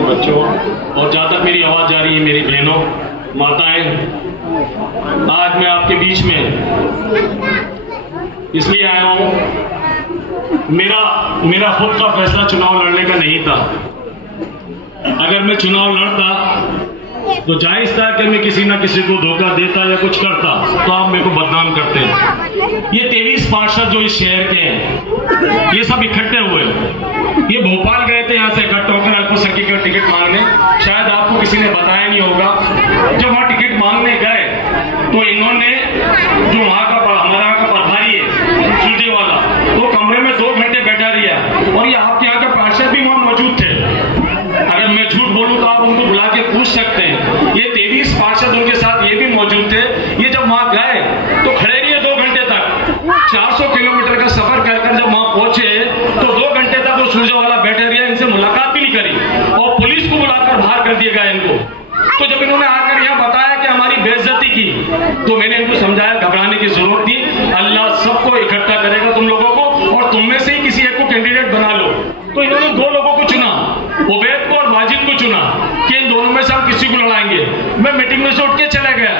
भाइयों, बच्चों और जहाँ तक मेरी आवाज़ जा रही है मेरी बहनों, माताएं, आज मैं आपके बीच में इसलिए आया हूँ, मेरा खुद का फैसला चुनाव लड़ने का नहीं था। अगर मैं चुनाव लड़ता तो जायज था कि मैं किसी ना किसी को धोखा देता या कुछ करता, तो आप मेरे को बदनाम करते। ये 23 पार्षद जो इस शहर के हैं, ये सब इकट्ठे हुए, ये भोपाल गए थे यहाँ से इकट्ठे होकर अल्पसंख्यक का टिकट मांगने। शायद आपको किसी ने बताया नहीं होगा, जब वहां टिकट मांगने गए तो इन्होंने जो वहां का हमारा का प्रभारी है सुरजेवाला, वो कमरे में 2 घंटे बैठा रहा और ये आपके यहाँ के पार्षद भी वहां मौजूद थे। अगर मैं झूठ बोलूं तो आप उनको बुला के पूछ सकते हैं। ये 23 पार्षद उनके साथ ये भी मौजूद थे। ये जब वहां गए तो खड़े रहे 2 घंटे तक। 400 किलोमीटर का सफर कर जब वहां पहुंचे तो 2 घंटे तक वो सुरजेवाला बैठे रहे, इनसे मुलाकात भी नहीं करी और पुलिस को बुलाकर बाहर कर दिया गया इनको। तो जब इन्होंने आकर यहाँ बताया कि हमारी बेइज्जती की, तो मैंने इनको समझाया घबराने की जरूरत नहीं, अल्लाह सबको इकट्ठा करेगा तुम लोगों को, और तुम में से ही किसी एक को कैंडिडेट बना लो। तो इन्होंने 2 लोगों को चुना, उबैद को और वाजिद को चुना कि इन दोनों में से हम किसी को लड़ाएंगे। मैं मीटिंग में से उठ के चला गया।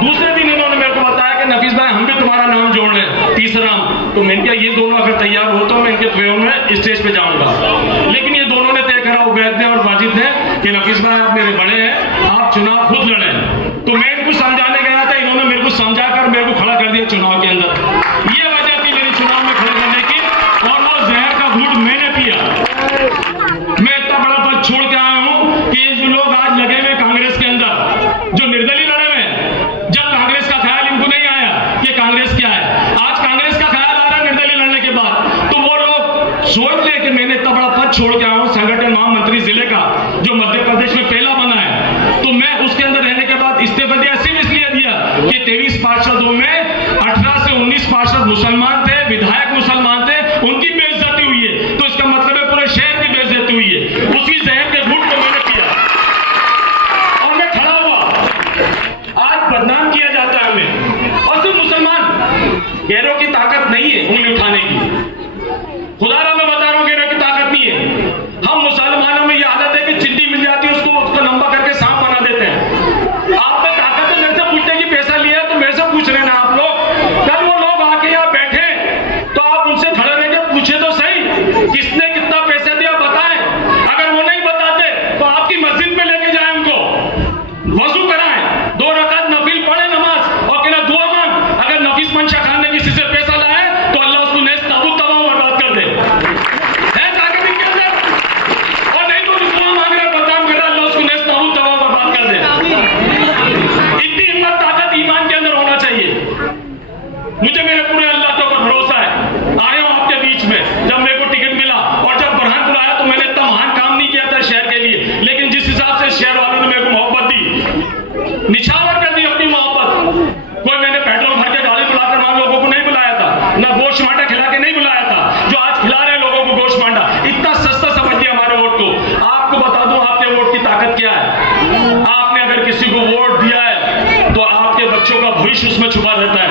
दूसरे दिन इन्होंने मेरे को बताया कि नफीस भाई हम भी तुम्हारा नाम जोड़ रहे हैं, तीसरा नाम। तो मैंने कहा ये दोनों अगर तैयार हो तो मैं इनके प्रयोग में स्टेज पे जाऊंगा। लेकिन ये दोनों ने तय करा, उबैद ने और वाजिद ने, कि नफीस भाई आप मेरे बड़े हैं, आप चुनाव खुद लड़े। तो मैं इनको समझाने गया था, इन्होंने मेरे को समझाकर मेरे को खड़ा कर दिया चुनाव के अंदर। ये वजह थी मेरी चुनाव में खड़े करने की, और वो जहर का घूंट मैंने पिया। मैं इतना बड़ा पद छोड़ के आया हूं कि ये जो लोग आज लगे हुए कांग्रेस के अंदर, जो निर्दलीय लड़े हुए, जब कांग्रेस का ख्याल इनको नहीं आया कि कांग्रेस क्या है, आज कांग्रेस का ख्याल आ रहा है निर्दलीय लड़ने के बाद, तो वो लोग सोच ले कि मैंने इतना बड़ा पद छोड़ के आया हूं, संगठन महामंत्री जिले का, जो मध्य प्रदेश में पहला बना है, तो मैं उसके अंदर रहने के बाद इस्तीफा दिया। सिर्फ इसलिए दिया कि 23 पार्षदों में 18 से 19 पार्षद मुसलमान थे, विधायक मुसलमान थे, उनकी बेइज्जती हुई है। तो इसका मतलब है पूरे शहर की बेइज्जती हुई है। उसी जहर के घूंट को मैंने किया और मैं खड़ा हुआ। आज बदनाम किया जाता है हमें, और सिर्फ मुसलमान, गैरों की ताकत नहीं है उंगली उठाने की। खुदारा मैं बता रहा हूं, गैरों की ताकत नहीं है। हम मुसलमानों में यह आदत है कि चिट्ठी मिल जाती है, उसको लंबा करके सांप बना देते हैं। आप में ताकत है मेरे से पूछने की, पैसा लिया है तो मेरे से पूछ रहे ना आप लोग। कल वो लोग आके यहाँ बैठे तो आप उनसे खड़े रह के पूछे तो सही, किसने कितना पैसा दिया बताएं। अगर वो नहीं बताते तो आपकी मस्जिद में लेके जाए, उनको वजू कराएं, 2 रकात नफिल पढ़े नमाज, और कहना दुआ मांग। अगर नफीस मंशा खान ने किसी से पैसा लाया तो अल्लाह उसको नेस्त ताबूत तबाह बर्बाद कर दे। है ताकत इनके अंदर? और नहीं तो दुआ मांग रहा, बदनाम कर रहा, अल्लाह उसको नेस्त ताबूत तबाह बर्बाद कर दे। इतनी हिम्मत ताकत ईमान के अंदर होना चाहिए। मुझे मेरे पूरे अल्लाह के ऊपर भरोसा है। आया हूं आपके बीच में, जब मेरे को टिकट मिला और जब बुरहान बुलाया तो मैंने इतना महान काम नहीं किया था शहर के लिए, लेकिन जिस हिसाब से शहर वालों ने मेरे को मोहब्बत दी, निछावर कर दी अपनी मोहब्बत। कोई मैंने पेट्रोल भर के गाड़ी बुलाकर वहां लोगों को नहीं बुलाया था, ना गोश्त मांडा खिला के नहीं बुलाया था, जो आज खिला रहे हैं लोगों को गोश्त मांडा। इतना सस्ता समझिए हमारे वोट को। आपको बता दूं आपके वोट की ताकत क्या है। आपने अगर किसी को वोट दिया है तो आपके बच्चों का भविष्य उसमें छुपा रहता है।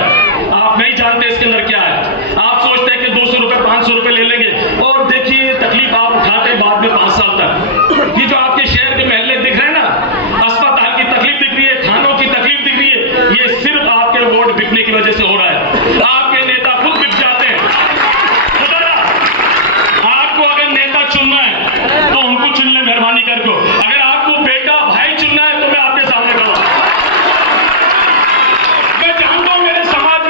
आप नहीं जानते इसके अंदर क्या है। आप सोचते हैं कि 200 रुपए 500 रुपए ले लेंगे, और देखिए तकलीफ आप उठाते हैं बाद में 5 साल तक। ये जो आपके शहर के महल्ले दिख रहे हैं ना, अस्पताल की तकलीफ दिख रही है, खानों की तकलीफ दिख रही है, ये सिर्फ आपके वोट बिकने की वजह से हो रहा है। आपके नेता खुद बिक जाते हैं। आपको अगर नेता चुनना है तो हमको चुन ले मेहरबानी करके। अगर आपको बेटा भाई चुनना है तो मैं आपके सामने खड़ा हूं। मैं जानता हूं मेरे समाज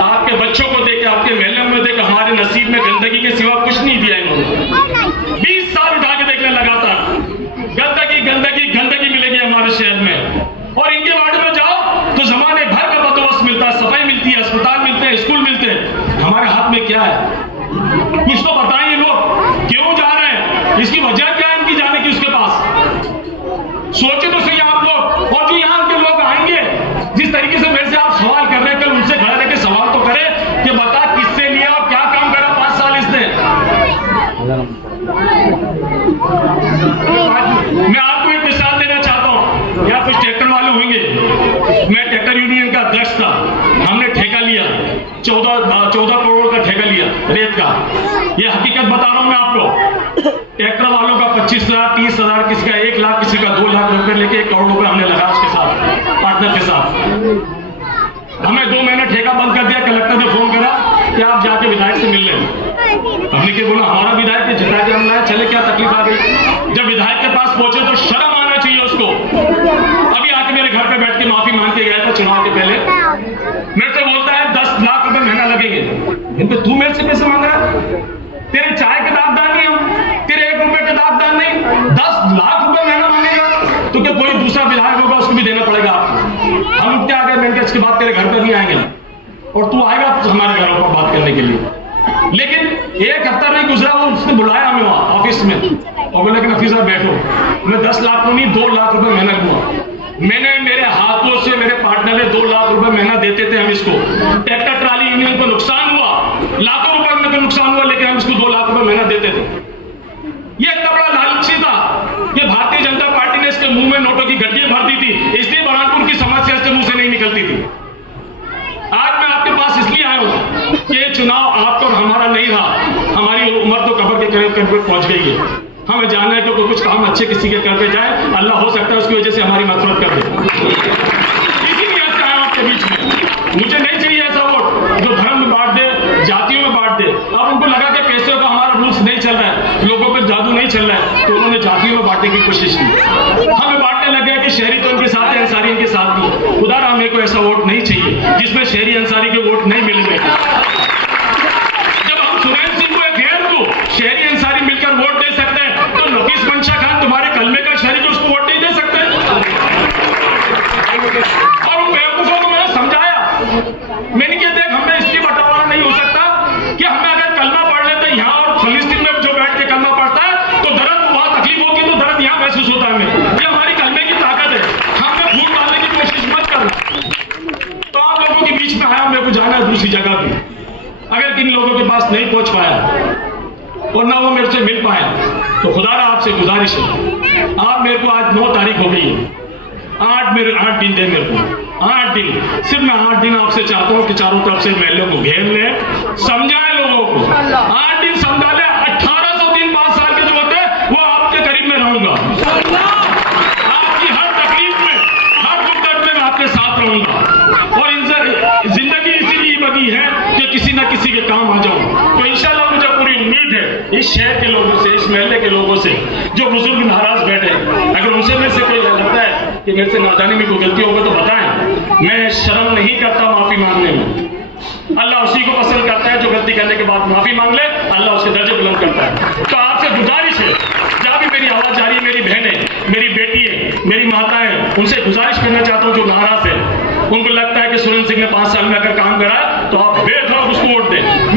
आपके बच्चों को देखे, आपके महलों में देखे, हमारे नसीब में गंदगी के सिवा कुछ नहीं दिया इन्होंने। 20 साल उठा के देखने लगातार गंदगी गंदगी गंदगी मिलेगी हमारे शहर में। और इनके वार्ड में जाओ तो जमाने भर का बंदोबस्त मिलता है, सफाई मिलती है, अस्पताल मिलते हैं, स्कूल मिलते हैं। हमारे हाथ में क्या है? कुछ तो बताइए, लोग क्यों जा रहे हैं? इसकी वजह क्या है इनकी जाने की? उसके पास सोचे तो सही आप लोग। और जो यहाँ के लोग आएंगे, जिस तरीके से मेरे से आप सवाल कर रहे हैं, कल उनसे खड़े रह के सवाल तो करें कि बता किससे लिया और क्या काम करा 5 साल इसने। मैं आपको एक मिसाल देना चाहता हूं। यहाँ कुछ ट्रैक्टर वाले होंगे, मैं ट्रैक्टर यूनियन का अध्यक्ष था। हमने ठेका लिया, 14 करोड़ का ठेका लिया रेत का। ये हकीकत बता रहा हूं मैं आपको। ट्रैक्टर वालों का 25,000, 30,000, किसी का 1 लाख, किसी का 2 लाख रुपए लेके 1 करोड़ रुपए हमने लगाया उसके साथ, पार्टनर के साथ। हमें 2 महीने ठेका बंद कर दिया। कलेक्टर ने फोन करा कि आप जाके विधायक से मिल लें। हमने क्या बोला, हमारा विधायक है, जिता के हम लाए, चले, क्या तकलीफ आ गई? जब विधायक के पास पहुंचे तो शर्म आना चाहिए उसको। अभी आके मेरे घर पे बैठ के माफी मांग के गया था चुनाव के पहले। मेरे से बोलता है 10 लाख रुपए महीना लगेंगे। इन पे तू मेरे से पैसे मांग रहा है? तेरे चाय के दागदार नहीं हम, तेरे 1 रुपए के दागदार नहीं। 10 लाख रुपए महीना मांगेगा तो क्या कोई दूसरा विधायक होगा उसको भी देना पड़ेगा आपको। हम क्या आ गए, मैंने इसके बाद तेरे घर पर नहीं आएंगे और तू आएगा तो हमारे घरों पर बात करने के लिए। लेकिन 1 हफ्ता नहीं गुजरा, वो उसने बुलाया हमें वहां ऑफिस में और बोला कि नफीस साहब बैठो। मैं 10 लाख को नहीं 2 लाख रुपए महीना दूंगा। मैंने मेरे हाथों से, मेरे पार्टनर ने 2 लाख रुपए महीना देते थे हम इसको। ट्रैक्टर ट्राली यूनियन को नुकसान हुआ, लाखों रुपए में को नुकसान हुआ, लेकिन हम इसको 2 लाख रुपए महीना देते थे। ये इतना बड़ा लालची था कि भारतीय जनता पार्टी ने इसके मुंह में नोटों की गड्डियां भर दी थी, इसलिए बुरहानपुर की समस्या इसके मुंह से नहीं निकलती थी। आज मैं आपके पास इसलिए आया हूं कि चुनाव आपका और हमारा नहीं रहा। हमारी उम्र तो कब्र के करीब करीब पहुंच गई है। हमें जानना है कि कोई कुछ काम अच्छे किसी के करके जाए, अल्लाह हो सकता है उसकी वजह से हमारी मग़फ़िरत कर दे। इसी नियत से आया आपके बीच में। मुझे नहीं चाहिए ऐसा वोट जो धर्म में बांट दे, जातियों में बांट दे। अब उनको लगा कि पैसे का हमारा रूल्स नहीं चल रहा है, लोगों पर जादू नहीं चल रहा है, तो उन्होंने जातियों में बांटने की कोशिश की। हमें बांटने लग गया कि शहरी तो उनके साथ है, अंसारी इनके साथ नहीं। खुदा हमें को ऐसा वोट नहीं चाहिए जिसमें शहरी अंसारी के वोट नहीं मिल रहे। जब हम सुरेंद्र सिंह को एक गैर को शहरी अंसारी मिलकर वोट दे सकते हैं, तो नफीस मंशा खान तुम्हारे कलमे का शहरी को उसको वोट नहीं दे सकते। और उन बेवकूफों को मैंने समझाया, मैंने कहा देख, हमें इसकी बंटवारा नहीं हो सकता कि हमें अगर कलमा पढ़ लेते यहाँ और फिलिस्तीन में जो बैठ के कलमा पढ़ता है तो दर्द वहां तकलीफ होगी, तो दर्द यहाँ महसूस होता है हमें। ये हमारी कलमे की ताकत है। हमें फूट डालने की कोशिश मत करना। तो आप लोगों के बीच में आया, मेरे को जाना है दूसरी जगह भी। अगर किन लोगों के पास नहीं पहुंच पाया और ना वो मेरे से मिल पाया, तो खुदा आपसे गुजारिश है, आप मेरे को आज 9 तारीख हो गई है, 8 दिन दे मेरे को, 8 दिन। सिर्फ मैं 8 दिन आपसे चाहता हूं कि चारों तरफ से महलों को घेर ले, समझाए लोगों को। 8 दिन समझा ले। 1800 दिन 5 साल के जो होते हैं वो आपके करीब में रहूंगा। आपकी हर तकलीफ में, हर दुख दर्द में मैं आपके साथ रहूंगा। और इनसे जिंदगी इसीलिए बनी है कि किसी न किसी के काम आ जाऊं। तो इंशाल्लाह मुझे पूरी उम्मीद है इस शहर के लोगों से, इस महल्ले के लोगों से, जो बुजुर्ग नाराज बैठे, अगर उनसे में से कोई लगता है कि मेरे से नादानी में कोई गलती होगी तो बताएं। मैं शर्म नहीं करता माफी मांगने में। अल्लाह उसी को पसंद करता है जो गलती करने के बाद माफी मांग ले, अल्लाह उसके दर्जे बुलंद करता है। तो आपसे गुजारिश है, जहां भी मेरी आवाज जा रही है, मेरी बहनें, मेरी बेटी है, मेरी माताएं, उनसे गुजारिश करना चाहता हूं जो नाराज है, उनको लगता है कि सुरेंद्र सिंह ने 5 साल में अगर काम करा तो आप बेखौफ उसको वोट दें।